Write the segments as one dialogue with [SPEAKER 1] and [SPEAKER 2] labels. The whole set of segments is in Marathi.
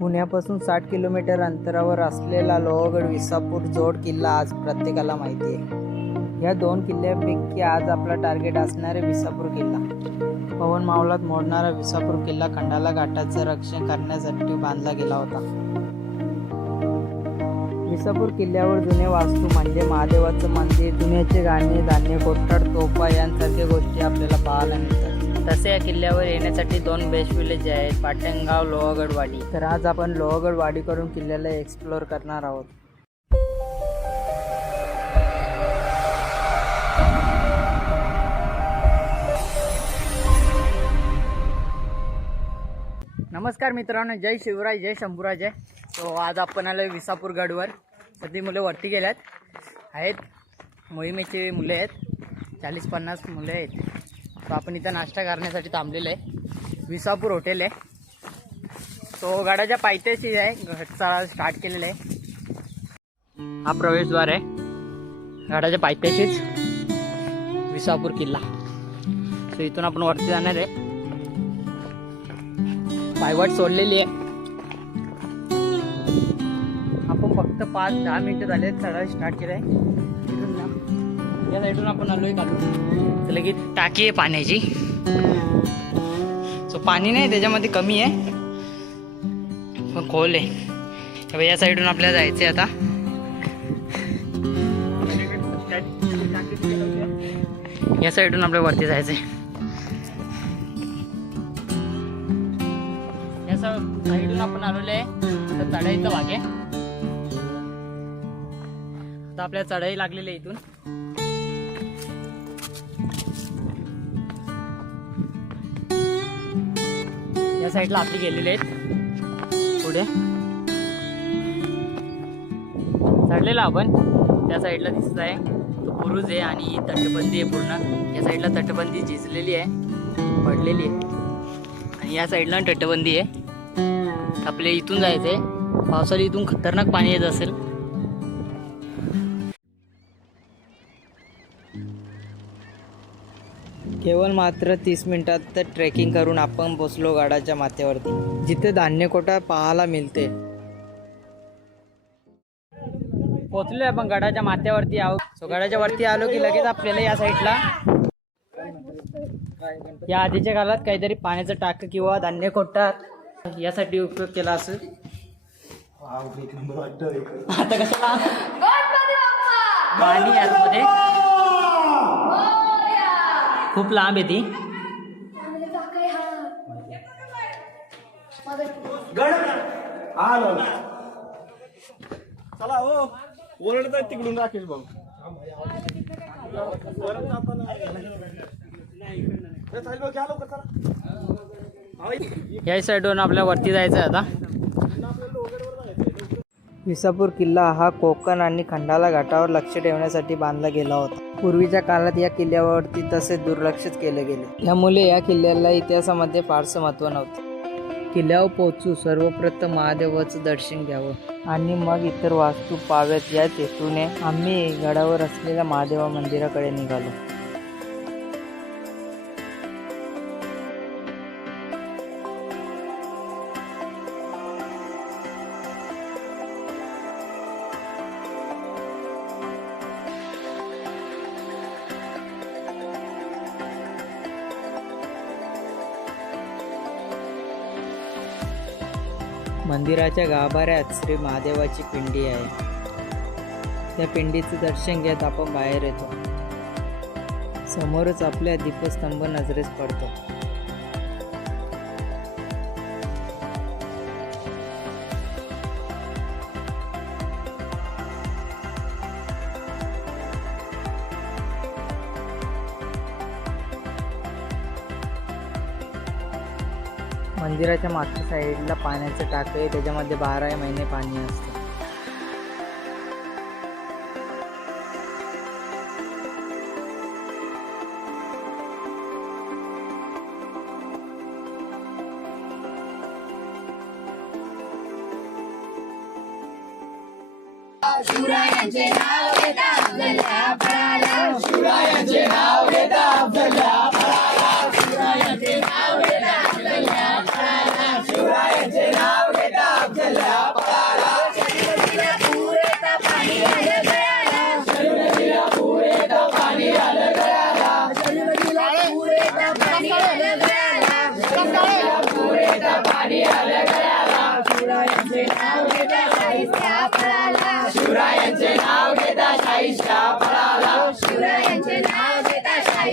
[SPEAKER 1] पुण्यापासून साठ किलोमीटर अंतरावर असलेला लोहगड विसापूर जोड किल्ला आज प्रत्येकाला माहिती आहे. या दोन किल्ल्यापैकी आज आपला टार्गेट असणारे विसापूर किल्ला. पवन मावलात मोडणारा विसापूर किल्ला खंडाला घाटाचं रक्षण करण्यासाठी बांधला गेला होता. विसापूर किल्ल्यावर जुने वास्तू म्हणजे महादेवाचं मंदिर जुन्याचे गाणे धान्य कोठार तोफा यांसारख्या गोष्टी आपल्याला पाहायला मिळतात. तसे या किल्ल्यावर येण्यासाठी दोन बेस्ट विलेज आहेत पाटणगाव लोहगडवाडी. तर आज आपण लोहगडवाडी करून किल्ल्याला एक्सप्लोअर करणार आहोत. नमस्कार मित्रांनो जय शिवराय जय शंभूराज. तो आज आपण आलो विसापूर गडवर. सध्या मुलं वरती गेल्यात. आहेत. मोहिमेची मुले आहेत. चाळीस पन्नास मुले आहेत. तर आपण इथं नाश्ता करण्यासाठी थांबलेलो आहे. विसापूर हॉटेल आहे. तो गडाच्या पायथ्याशी आहे. घटचा स्टार्ट केलेला आहे. हा प्रवेशद्वार आहे. गडाच्या पायथ्याशीच विसापूर किल्ला. सो इथून आपण वरती जाणार आहे. पायवाट सोडलेली आहे. आपण फक्त पाच दहा मिनिटं झाले चढायला स्टार्ट केलं आहे या साईडून आपण आलोय काढून तर लगेच टाकी आहे पाण्याची. सो पाणी नाही त्याच्यामध्ये कमी आहे. पण खोल आहे. तर या साईडून आपल्याला जायचं आहे आता. या साईडून आपल्या वरती जायचं आहे या साईडून आपण आलेलो आहे. तर चढाईचा भाग आहे. आता आपल्या चढाई लागलेली आहे इथून. ह्या साईडला आपली गेलेले आहेत. पुढे. चढलेला आपण. त्या साईडला दिसत आहे. तो बुरुज आहे आणि तटबंदी आहे पूर्ण. या साईडला तटबंदी झिजलेली आहे. पडलेली आहे. आणि या साईडला तटबंदी आहे. आपले इथून जायचं आहे पावसाळी इथून खतरनाक पाणी येत असेल. केवळ मात्र तीस मिनिटात तर ट्रेकिंग करून आपण बसलो गाडाच्या माथ्यावरती. जिथे धान्य कोटा पाहायला मिळते. पोचलोय आपण गडाच्या माथ्यावरती आहो. सो गडाच्या वरती आलो की लगेच आपल्याला या साईडला या आधीच्या काळात काहीतरी पाण्याचं टाक किंवा धान्य कोठार यासाठी उपयोग केला असं. आता कशाला? पाणी आतमध्ये. खूप लांब आहे ती
[SPEAKER 2] चला हो ओरडतात तिकडून राकेश भाऊ
[SPEAKER 1] या साईडवरून आपल्या वरती जायचं आता. विसापूर किल्ला हा कोकण आणि खंडाला घाटावर लक्ष ठेवण्यासाठी बांधला गेला होता. पूर्वीच्या काळात या किल्ल्यावरती तसे दुर्लक्षच केले गेले. त्यामुळे या किल्ल्याला इतिहासामध्ये फारसं महत्त्व नव्हते. किल्ल्यावर पोहोचू सर्वप्रथम महादेवाचं दर्शन घ्यावं आणि मग इतर वास्तू पाव्यात या हेतूने आम्ही गडावर असलेल्या महादेवा मंदिराकडे निघालो. मंदिराच्या गाभाऱ्यात श्री महादेवाची पिंडी आहे. त्या पिंडीचं दर्शन घेत आपण बाहेर येतो. समोरच आपल्या दीपस्तंभ नजरेस पडतो. मंदिराच्या मागच्या साईडला पाण्याचं टाक आहे त्याच्यामध्ये बारा महिने पाणी असतं.
[SPEAKER 3] शिवरायांचे नाव घेता आपल्याला फळाला शिवरायांचे नाव घेता आपल्याला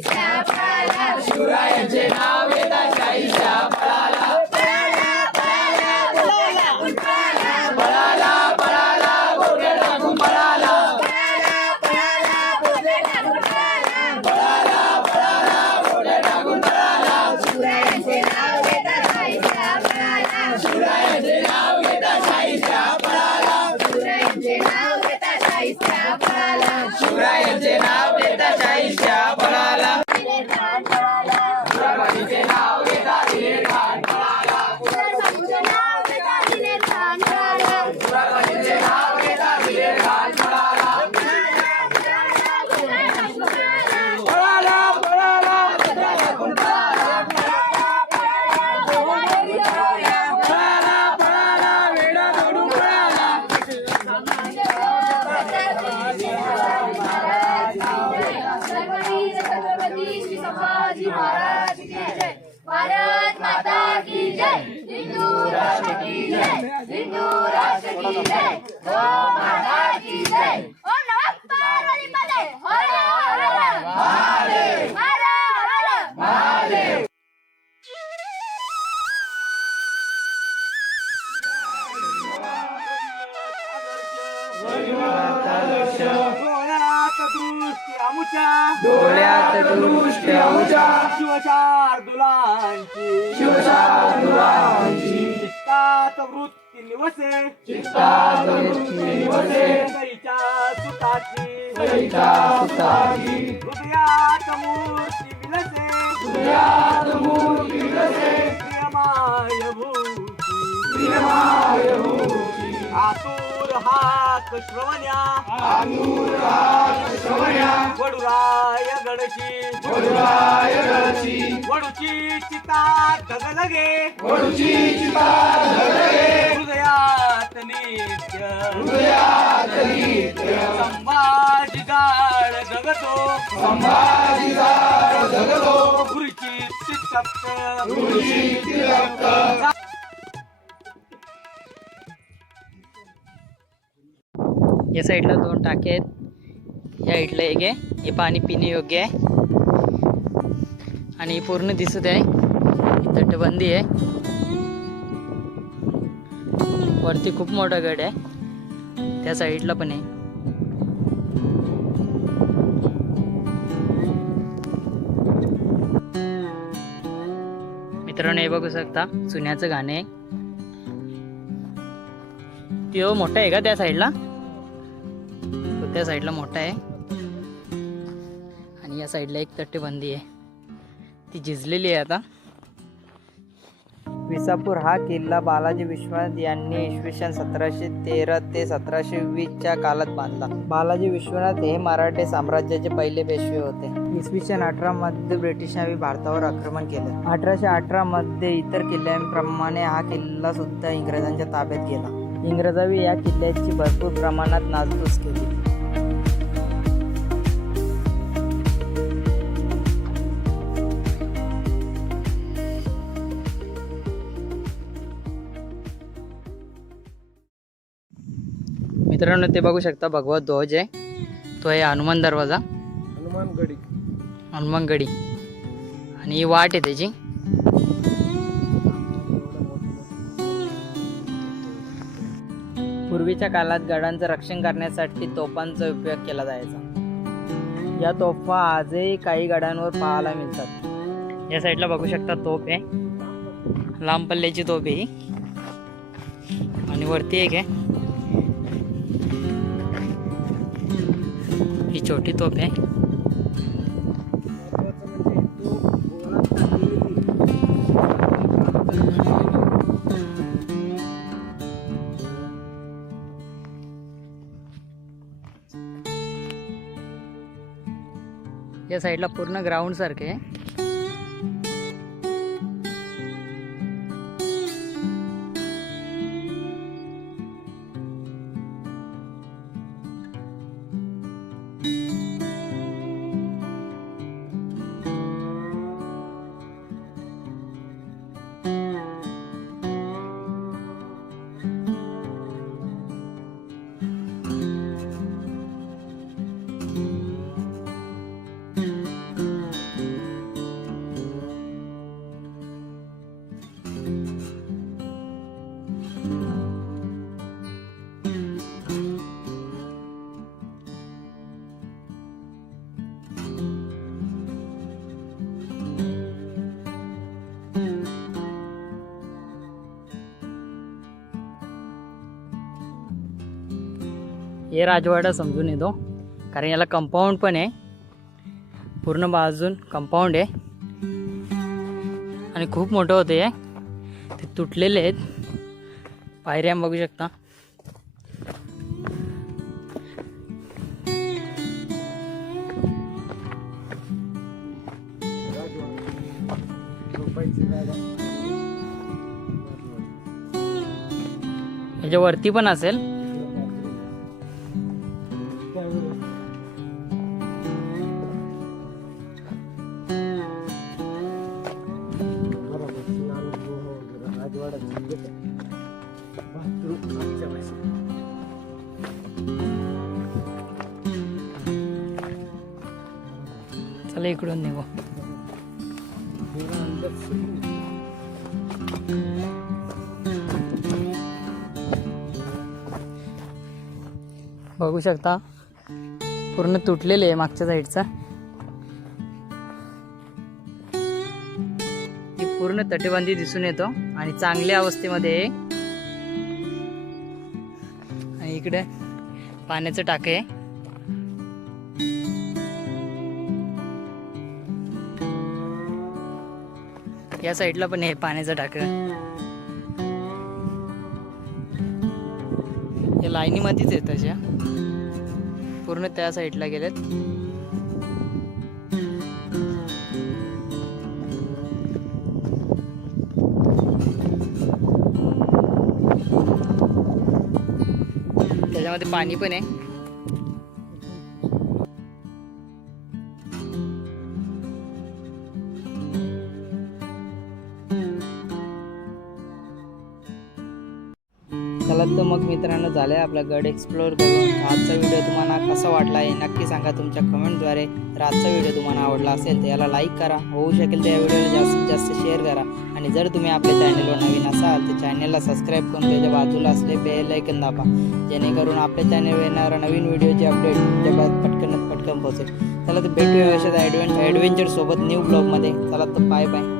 [SPEAKER 3] शिवरायांचे नाव घेता शाहीच्या फळाला पळाला पळाला बोटे टाकून पळाला
[SPEAKER 2] पळाला पळाला बोटे टाकून पळाला
[SPEAKER 3] पळाला पळाला बोटे टाकून पळाला शिवरायांचे नाव घेता शाहीच्या फळाला
[SPEAKER 2] शिवरायांचे नाव घेता शाहीच्या
[SPEAKER 4] Oh,
[SPEAKER 2] my
[SPEAKER 4] God, वृत्ती निवसे
[SPEAKER 2] चित्तात वृत्ती निवसे
[SPEAKER 4] कैच्या सुताची.
[SPEAKER 2] कैच्या सुताची.
[SPEAKER 4] हृदयात मूर्ती विलसे.
[SPEAKER 2] हृदयात मूर्ती विलसे.
[SPEAKER 4] प्रियमाय भूती
[SPEAKER 2] प्रियमाय भूती
[SPEAKER 4] आतुर हाक श्रवण्या. वडुराय गडशी.
[SPEAKER 2] वडुराय गळची
[SPEAKER 4] वडूची चिता ढगलगे
[SPEAKER 2] वडूची चिता ढगले
[SPEAKER 4] हृदयात नित्य.
[SPEAKER 2] हृदयात नित्य.
[SPEAKER 4] संभाजी गाळ जगतो.
[SPEAKER 2] संभाजीचा जगतो.
[SPEAKER 4] गुरुची चित्तप्त
[SPEAKER 2] गुरुची तिलक
[SPEAKER 1] या साईडला दोन टाके आहेत. या इथलं एक आहे. हे पाणी पिणे योग्य आहे. आणि पूर्ण दिसत आहे. तटबंदी आहे. वरती खूप मोठा गड आहे. त्या साईडला पण आहे. मित्रांनो हे बघू शकता चुन्याचं गाणे आहे. तो मोठा आहे का त्या साईडला? त्या साईडला मोठा आहे. आणि या साईडला एक तट्टेबंदी आहे. ती झिजलेली आहे आता. विसापूर हा किल्ला बालाजी विश्वनाथ यांनी इसवी सन सतराशे तेरा ते सतराशे वीसच्या काळात बांधला. बालाजी विश्वनाथ हे मराठे साम्राज्याचे पहिले पेशवे होते. इसवी सन अठरा मध्ये ब्रिटिशांनी भारतावर आक्रमण केले. अठराशे अठरा मध्ये इतर किल्ल्यांप्रमाणे हा किल्ला सुद्धा इंग्रजांच्या ताब्यात गेला. इंग्रजांनी या किल्ल्याची भरपूर प्रमाणात नासधूस केली. मित्रांनो ते बघू शकता भगवत ध्वज आहे. तो आहे हनुमान दरवाजा.
[SPEAKER 4] हनुमान गडी.
[SPEAKER 1] हनुमान गडी. आणि ही वाट आहे त्याची. पूर्वीच्या काळात गडांचं रक्षण करण्यासाठी तोफांचा उपयोग केला जायचा. या तोफा आजही काही गडांवर पाहायला मिळतात. या साईडला बघू शकता तोफ आहे. लांब पल्ल्याची तोफ आहे ही. आणि वरती एक आहे. ही छोटी तोफ आहे. या साईडला पूर्ण ग्राउंड सारखे आहे. हे राजवाडा समजून येतो. कारण याला कंपाऊंड पण आहे. पूर्ण बाजून कंपाऊंड आहे. आणि खूप मोठं होतं हे. ते तुटलेले आहेत. पायऱ्या बघू शकता. याच्या वरती पण असेल. चला इकडून निघू. बघू शकता पूर्ण तुटलेले आहे मागच्या साईडचा. पूर्ण तटेबंदी दिसून येतो आणि चांगल्या अवस्थेमध्ये आहे. आणि इकडे पाण्याचं टाके आहे. या साईडला पण आहे पाण्याचं टाकं या लाईनीमध्येच आहेत तशा पूर्ण त्या साईडला गेलेत. त्याच्यामध्ये पाणी पण आहे. झालं आहे आपला गड एक्सप्लोअर करून. आजचा व्हिडिओ तुम्हाला कसा वाटला आहे नक्की सांगा तुमच्या कमेंटद्वारे तर आजचा व्हिडिओ तुम्हाला आवडला असेल तर याला लाईक करा. होऊ शकेल तर या व्हिडिओला जास्तीत जास्त शेअर करा. आणि जर तुम्ही आपल्या चॅनलवर नवीन असाल तर चॅनलला सबस्क्राईब करून त्याच्या बाजूला असले बेल ऐकन दाबा. जेणेकरून आपल्या चॅनलवर येणारा नवीन व्हिडिओचे अपडेट तुमच्या पटकन पटकन पोहोचेल. चला तर भेटूया अशाच ॲडव्हेंचर ॲडव्हेंचरसोबत न्यू ब्लॉगमध्ये चला तर बाय बाय